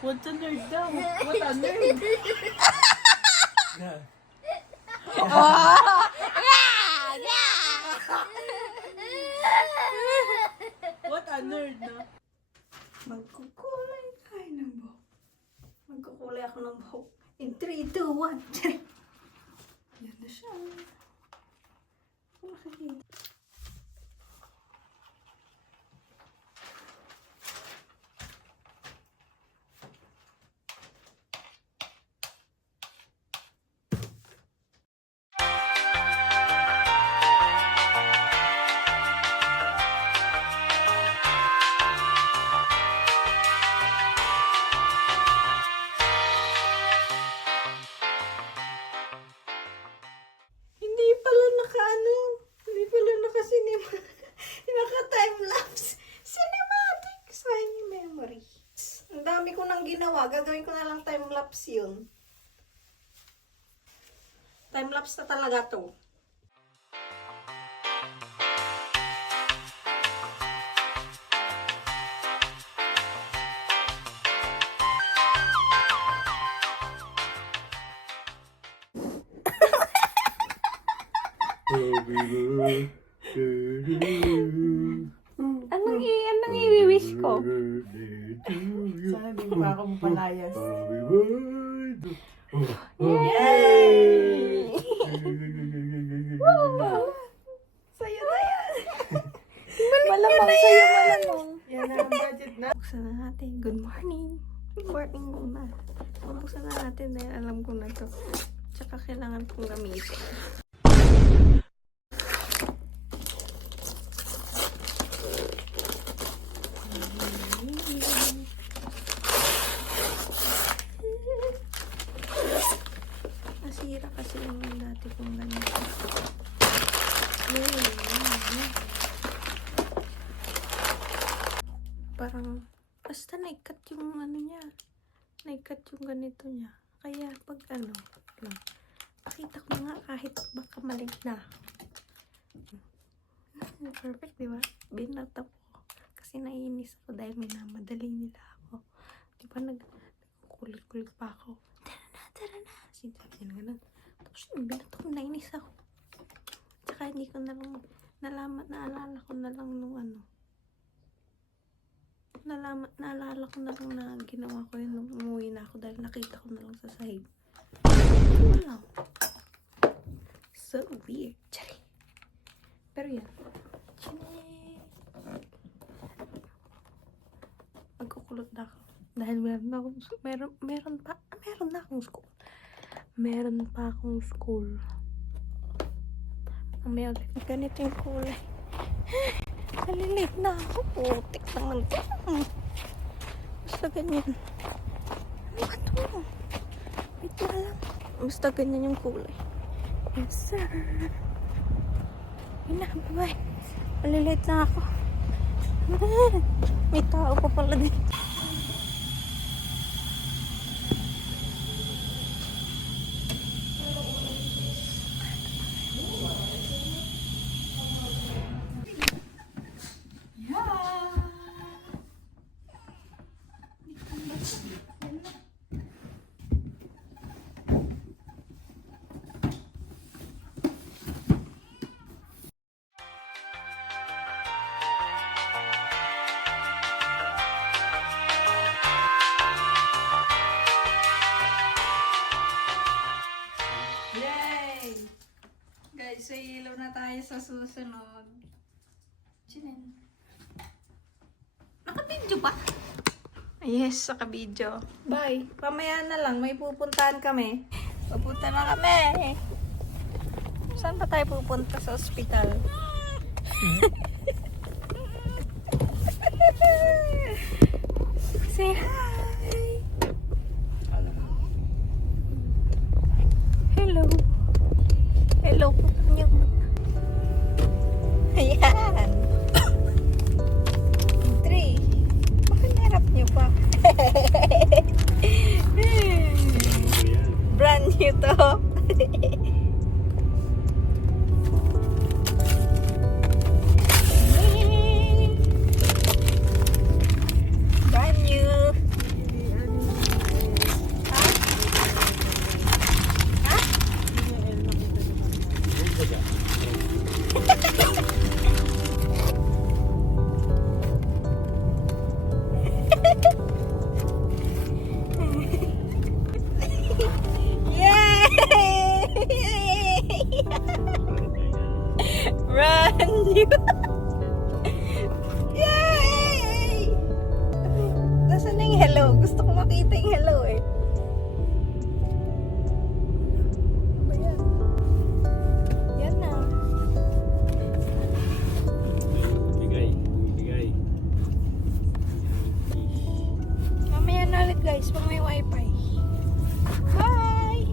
What's a nerd daw? What a nerd? What a nerd, no? Magkukulay tayo ng buhok. Magkukulay ako ng buhok. In 3, 2, 1. Yan na siya. Nakikita. Hindi pala naka-cinema. Naka-time-lapse. Cinematic. Sayang yung memory. Ang dami ko nang ginawa. Gagawin ko na lang time-lapse yun. Time-lapse na talaga to. Anong i-wish ko? Sana di pa ako mapalayas. Yay! Sa'yo na yan. Malamang sa'yo, malamang. Yan na ang budget na. Buksan na natin. Good morning. Good morning muna. Buksan na natin dahil alam ko na to. Tsaka kailangan kong gamitin. Nasira kasi yung dati kong ganito. Parang basta naikat yung ano niya. Naikat yung ganito niya. Kaya pag ano, lang. Pakita ko nga kahit baka maliit na. Perfect, di ba? Binata ko. Kasi naiinis ako dahil minamadali nila ako. Di ba nagkulit-kulit pa ako. Tara na. Sinabi niya ganun. Tapos binata ko, nainis ako. Tsaka hindi ko na lang naalala ko na lang nung ano. Naalala ko na lang na ginawa ko yun nung umuwi na ako dahil nakita ko na lang sa sahig. Wow. So weird. Chari. Pero yan. Magkukulot na ako. Dahil meron na akong school. Meron pa akong school. May ulit. Ganito yung kulay. Nalilate na ako. Putik naman. Basta ganyan. Ano ba ito? Wait na lang. Basta ganyan yung kulay. Yes, sir. Yun na, bye-bye. Nalilate na ako. May tao pa pala din. So, ilaw na tayo sa susunod. Chinen. Naka-video ba? Yes, naka-video. Bye. Pamaya na lang, may pupuntahan kami. Pupunta na kami. Saan ba tayo pupunta sa ospital? Say hi. Hello. Hello po niyo. Ayan. 3. Makanarap niyo pa. Brand new to. Brand new. Nasaan na yung hello? Gusto ko makita yung hello eh. Ano ba yan? Yan na. Bigay. Mamaya na ulit guys, pag may wifi. Bye!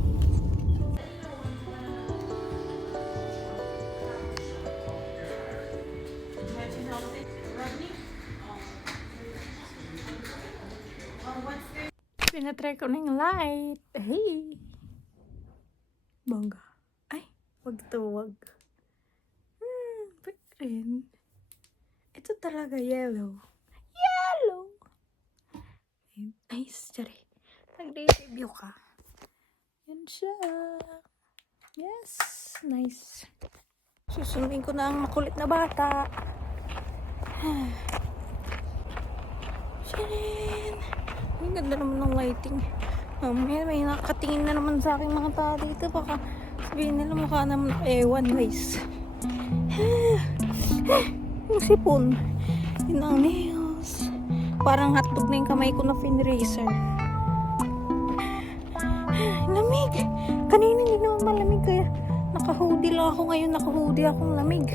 Pinatry ko na yung light. Hey! Bongga. Ay, wag to, wag. Pwede rin. Ito talaga yellow. Yellow! Nice, tsari. Nag-review ka. Yan siya. Yes, nice. Susunduin ko na ang makulit na bata. Sharin! Ang ganda naman ng lighting. May nakatingin na naman sa aking mga tao dito. Baka sabihin nila mukha naman ewan guys. Yung sipon. Yun ang nails. Parang hotdog na yung kamay ko na finracer. Lamig! Kanina hindi naman malamig kaya naka-hoodie lang ako ngayon. Naka-hoodie akong lamig.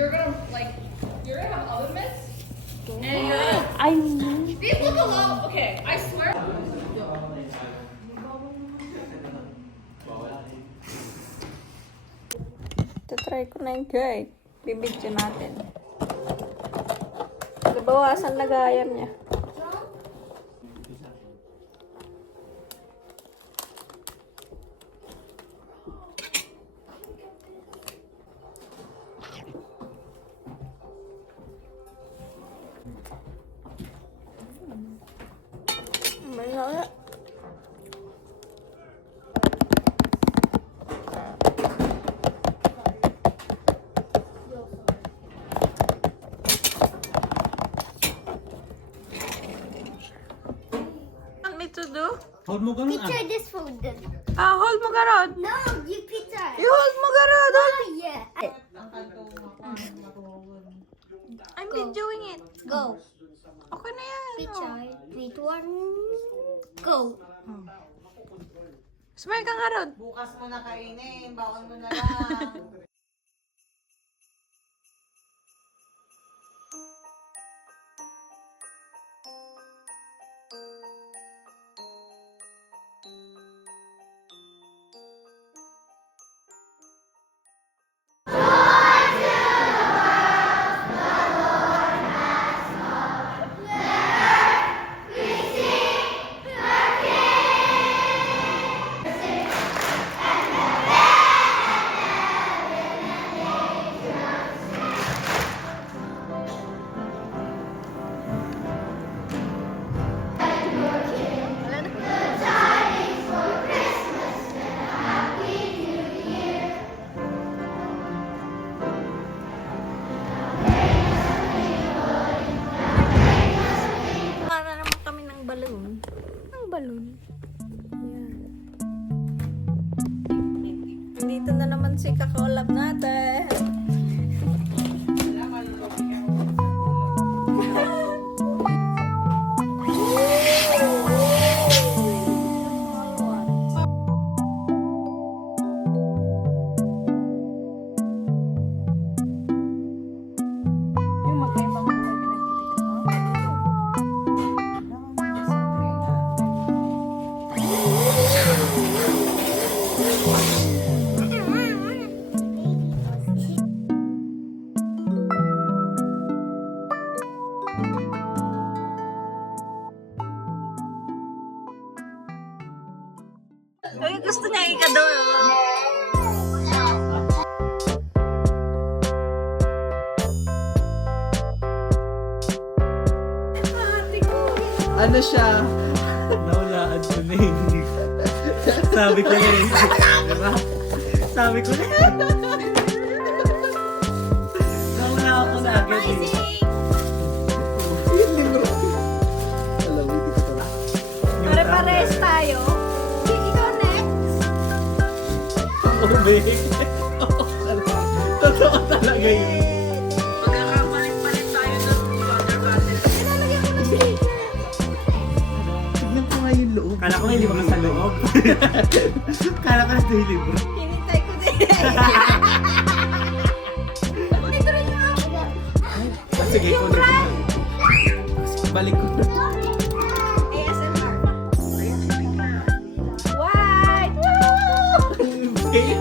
You're gonna have oven mitts, and you're gonna. Ay! These look a lot. Okay, I swear. Try ko na yung guy. Bibidyo natin. Nabawasan na gayam niya. Wala. Want me to do? Hold mo ganun Picture this food. Hold mo garod. No, you picture. You hold mo garod. Oh, yeah. I'm videoing it. Go. Okay na yan. Picture. 3, 2, 1. Go. Smile ka garod. Bukas mo na kainin, bawal mo na lang. Para naman kami ng balloon. Ang balloon. Yan. Dito na naman si kakolab natin. Yung magkaibang buhay pinagtitigan mo? Ay, gusto niya ikador. Ano siya? Naulaan ko na eh. Sabi ko na eh. Diba? Sabi ko na eh. Nauna ako na agad eh. Yung libro. Alam mo, hindi ko pala. Pare-pares tayo. Ikaw next. Umik. Totoo talaga yun. Magkakapalit-palit tayo ng water bottle. Tignan ko nga yung loob. Kala ko hindi mo sa loob. Kala ko ito yung libro. Hinintay ko din. Ito rin yung ako. Sige, kunin ko. Balik ko. ASMR. White! Woo!